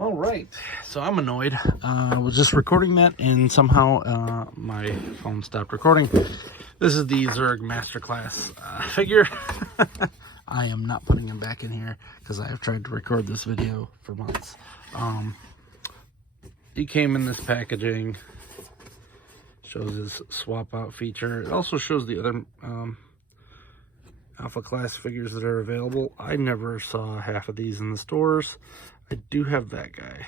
All right, so I'm annoyed. I was just recording that and somehow my phone stopped recording. This is the Zurg Masterclass figure. I am not putting him back in here because I have tried to record this video for months. He came in this packaging. Shows his swap out feature. It also shows the other Alpha class figures that are available. I never saw half of these in the stores. I do have that guy.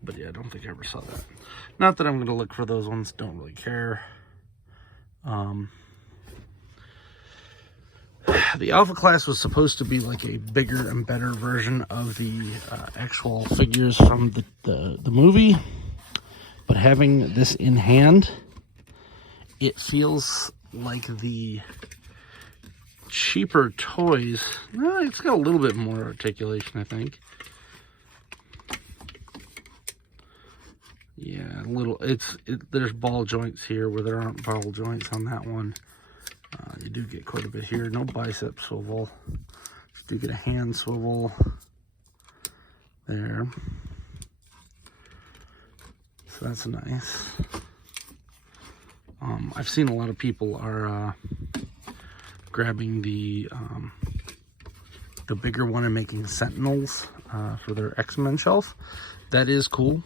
But yeah, I don't think I ever saw that. Not that I'm going to look for those ones. Don't really care. The Alpha class was supposed to be like a bigger and better version of the actual figures from the movie. But having this in hand, it feels like the cheaper toys. It's got a little bit more articulation, I think. Yeah, a little. There's ball joints here where there aren't ball joints on that one. You do get quite a bit here. No bicep swivel. You do get a hand swivel there. So that's nice. I've seen a lot of people are grabbing the bigger one and making Sentinels for their X-Men shelf. That is cool.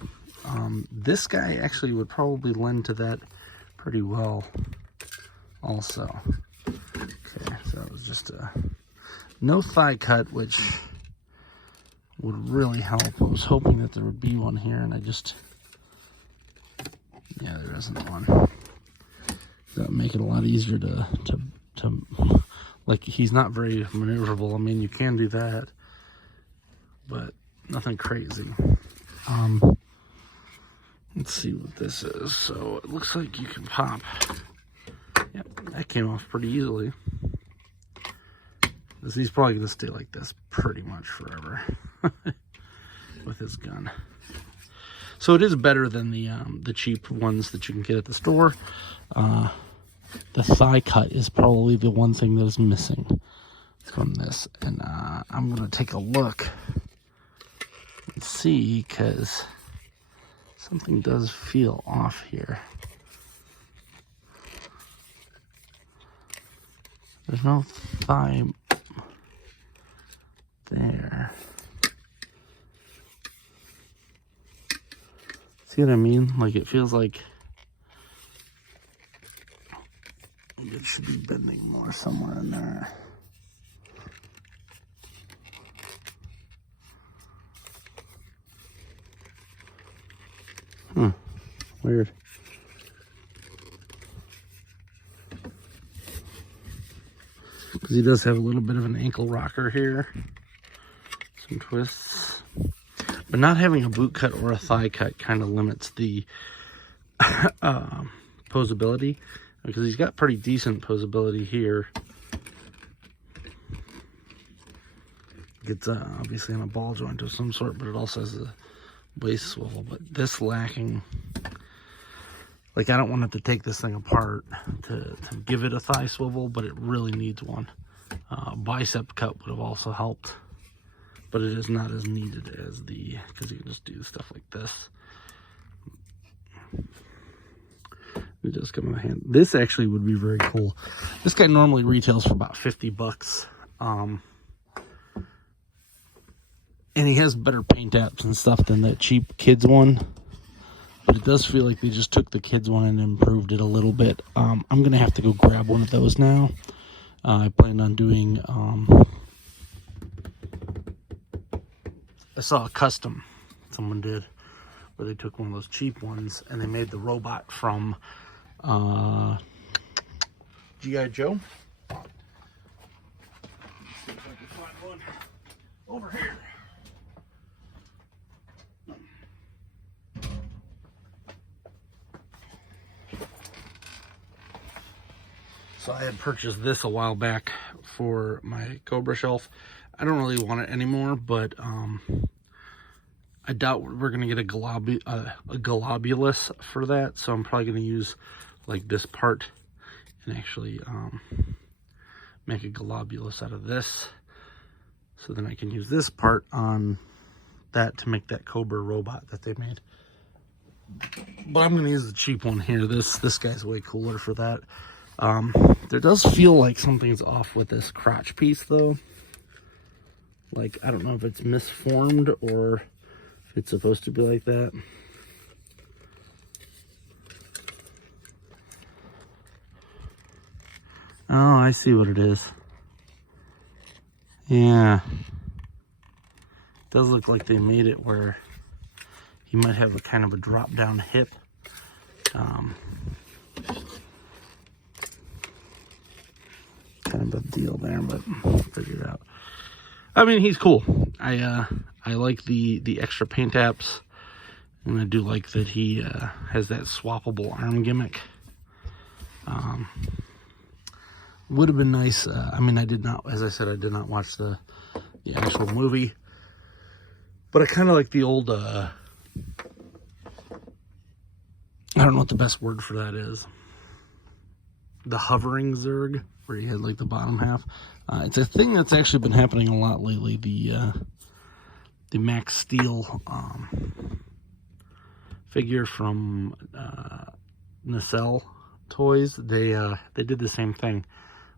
This guy actually would probably lend to that pretty well also. Okay, so it was just a no thigh cut, which would really help. I was hoping that there would be one here, and yeah, there isn't one. That would make it a lot easier to like, he's not very maneuverable. I mean, you can do that, but nothing crazy. Let's see what this is. So it looks like you can pop. Yep, that came off pretty easily. He's probably going to stay like this pretty much forever with his gun. So it is better than the cheap ones that you can get at the store. The thigh cut is probably the one thing that is missing from this. And I'm going to take a look and see, because something does feel off here. There's no thigh there. See what I mean? Like, it feels like it should be bending more somewhere in there. Weird. Because he does have a little bit of an ankle rocker here. Some twists. But not having a boot cut or a thigh cut kind of limits the posability, because he's got pretty decent posability here. Gets obviously on a ball joint of some sort, but it also has a waist swivel. But this lacking, like, I don't want to take this thing apart to give it a thigh swivel, but it really needs one. Bicep cut would have also helped, but it is not as needed as because you can just do stuff like this. It does come in a hand. This actually would be very cool. This guy normally retails for about 50 bucks. And he has better paint apps and stuff than that cheap kids one. But it does feel like they just took the kids one and improved it a little bit. I'm going to have to go grab one of those now. I plan on doing... I saw a custom someone did where they took one of those cheap ones and they made the robot from G.I. Joe. See if I can find one over here. So I had purchased this a while back for my Cobra shelf. I don't really want it anymore, but I doubt we're going to get a globulus for that. So I'm probably going to use like this part and actually make a globulus out of this. So then I can use this part on that to make that Cobra robot that they made. But I'm going to use the cheap one here. This guy's way cooler for that. There does feel like something's off with this crotch piece, though. Like, I don't know if it's misformed or if it's supposed to be like that. Oh, I see what it is. Yeah. It does look like they made it where he might have a kind of a drop down hip. Kind of a deal there, but we'll figure it out. I mean, he's cool. I like the extra paint apps, and I do like that he has that swappable arm gimmick. Would have been nice. I mean, I did not, as I said, I did not watch the actual movie, but I kind of like the old. I don't know what the best word for that is. The hovering Zurg, where you had like the bottom half. It's a thing that's actually been happening a lot lately. The Max Steel figure from Nacelle Toys. They did the same thing,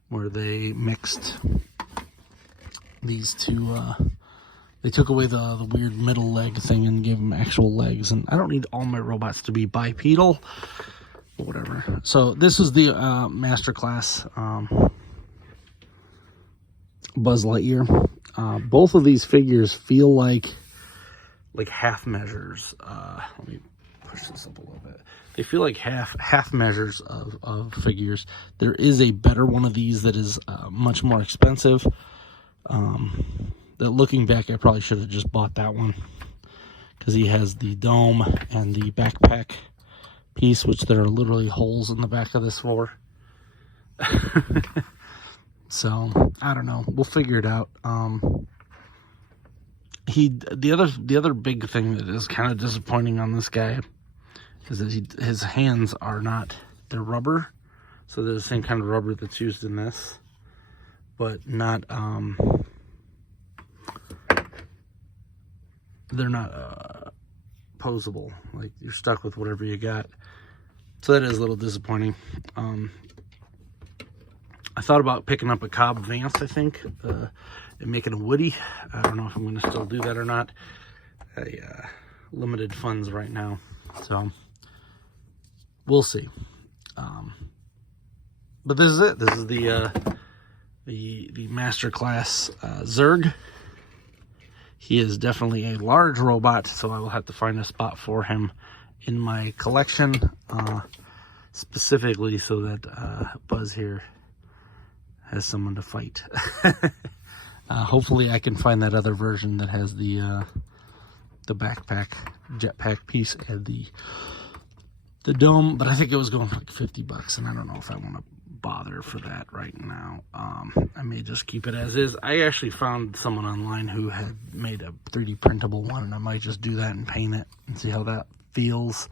where they mixed these two. They took away the weird middle leg thing and gave them actual legs. And I don't need all my robots to be bipedal, but whatever. So this is the Masterclass Buzz Lightyear. Both of these figures feel like half measures. Let me push this up a little bit. They feel like half measures of figures. There is a better one of these that is much more expensive. That looking back, I probably should have just bought that one, because he has the dome and the backpack piece, which there are literally holes in the back of this for. So I don't know. We'll figure it out. The other big thing that is kind of disappointing on this guy is that his hands are not, they're rubber. So they're the same kind of rubber that's used in this, but not, they're not posable. Like, you're stuck with whatever you got. So that is a little disappointing. I thought about picking up a Cobb Vance, I think, and making a Woody. I don't know if I'm going to still do that or not. Limited funds right now, so we'll see. But this is it. This is the Masterclass Zurg. He is definitely a large robot, so I will have to find a spot for him in my collection, specifically so that Buzz here has someone to fight. Hopefully I can find that other version that has the backpack, jetpack piece and the dome, but I think it was going for like $50, and I don't know if I want to bother for that right now. I may just keep it as is. I actually found someone online who had made a 3D printable one, and I might just do that and paint it and see how that feels.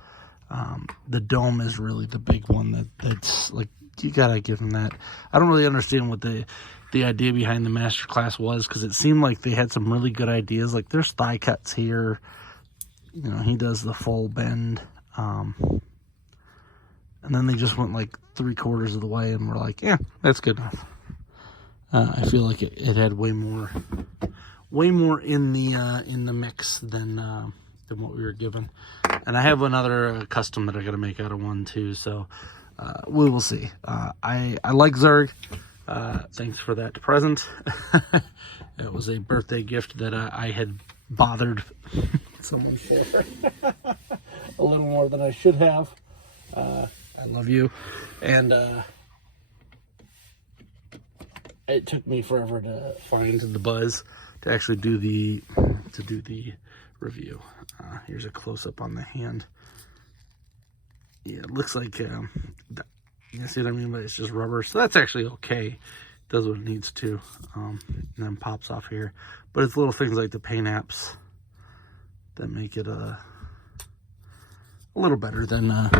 The dome is really the big one that's like, you gotta give him that. I don't really understand what the idea behind the Masterclass was, because it seemed like they had some really good ideas. Like, there's thigh cuts here, you know, he does the full bend, and then they just went like 3/4 of the way and were like, yeah, that's good enough. I feel like it had way more in the mix than what we were given. And I have another custom that I got to make out of one too, so we will see. I like Zurg. Thanks for that present. It was a birthday gift that I had bothered someone for a little more than I should have. I love you. And it took me forever to find the Buzz to actually do the review. Here's a close-up on the hand. Yeah, it looks like you see what I mean, but it's just rubber, so that's actually okay. It does what it needs to, and then pops off here. But it's little things like the paint apps that make it a little better than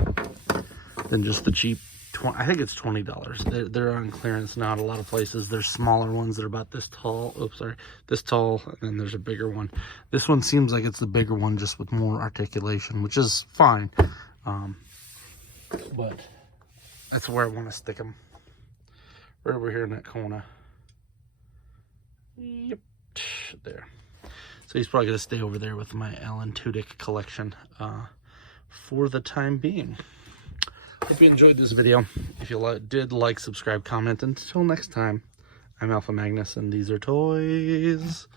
just the cheap I think it's $20. They're on clearance now at a lot of places. There's smaller ones that are about this tall. Oops, sorry, this tall, and then there's a bigger one. This one seems like it's the bigger one, just with more articulation, which is fine. But that's where I want to stick them. Right over here in that corner. Yep, there. So he's probably gonna stay over there with my Alan Tudyk collection for the time being. Hope you enjoyed this video. If you did, like, subscribe, comment. Until next time, I'm Alpha Magnus, and these are toys.